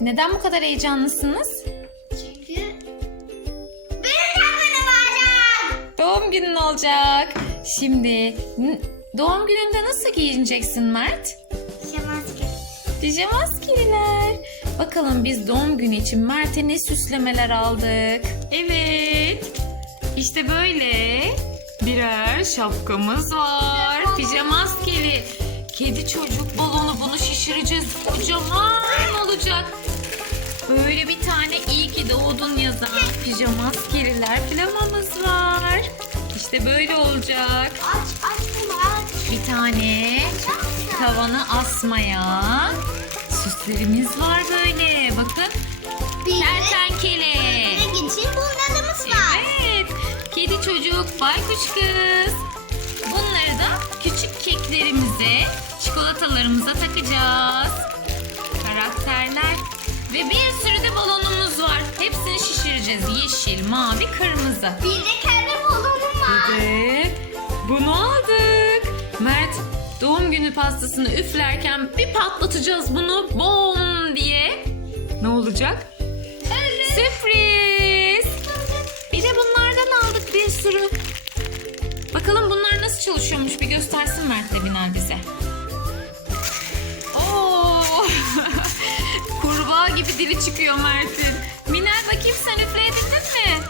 Neden bu kadar heyecanlısınız? Çünkü benim takımım olacak. Doğum günün olacak. Şimdi doğum gününde nasıl giyineceksin Mert? Pijama maskeliler. Bakalım biz doğum günü için Mert'e ne süslemeler aldık. Evet. İşte böyle birer şapkamız var. Pijama maskeli. Kedi çocuk balonu bunu şişireceğiz. Kocaman olacak. Böyle bir tane iyi ki doğdun yazan pijama maskeliler flamamız var. İşte böyle olacak. Aç aç bunu aç. Bir tane Aç. tavanı asmaya süslerimiz var böyle. Bakın Bir kertenkele. renk için bunlarımız var. Evet. Kedi çocuk, baykuş kız. Keklerimize, çikolatalarımıza takacağız. Karakterler ve bir sürü de balonumuz var. Hepsini şişireceğiz. Yeşil, mavi, kırmızı. Bir de kendi balonum var. Ve bunu aldık. Mert doğum günü pastasını üflerken bir patlatacağız bunu bom diye. Ne olacak? Sürpriz. Bir de bunlardan aldık bir sürü. Bakalım bunlar nasıl çalışıyormuş bir göstersin Mert de Binal bize. Oo! Kurbağa gibi dili çıkıyor Mert'in. Minel bakayım sen üfleyebildin mi?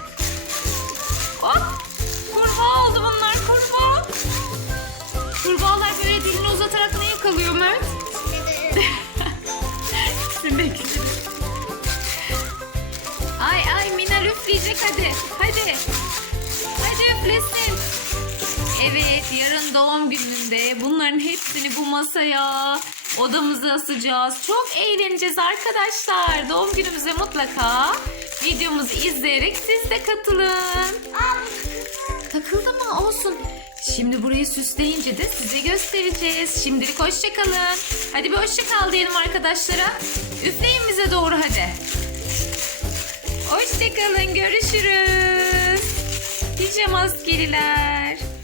Hop! Kurbağa oldu bunlar kurbağa. Kurbağalar böyle dilini uzatarak ne yakalıyor Mert? Sinekleri. Ay ay Minel üfleyecek hadi. Hadi. Hadi üflesin. Evet yarın doğum gününde bunların hepsini bu masaya odamıza asacağız. Çok eğleneceğiz arkadaşlar. Doğum günümüze mutlaka videomuzu izleyerek siz de katılın. Takıldı mı? Olsun. Şimdi burayı süsleyince de size göstereceğiz. Şimdilik hoşçakalın. Hadi bir hoşçakal diyelim arkadaşlara. Üfleyin bize doğru hadi. Hoşçakalın. Görüşürüz. Pijama maskeliler.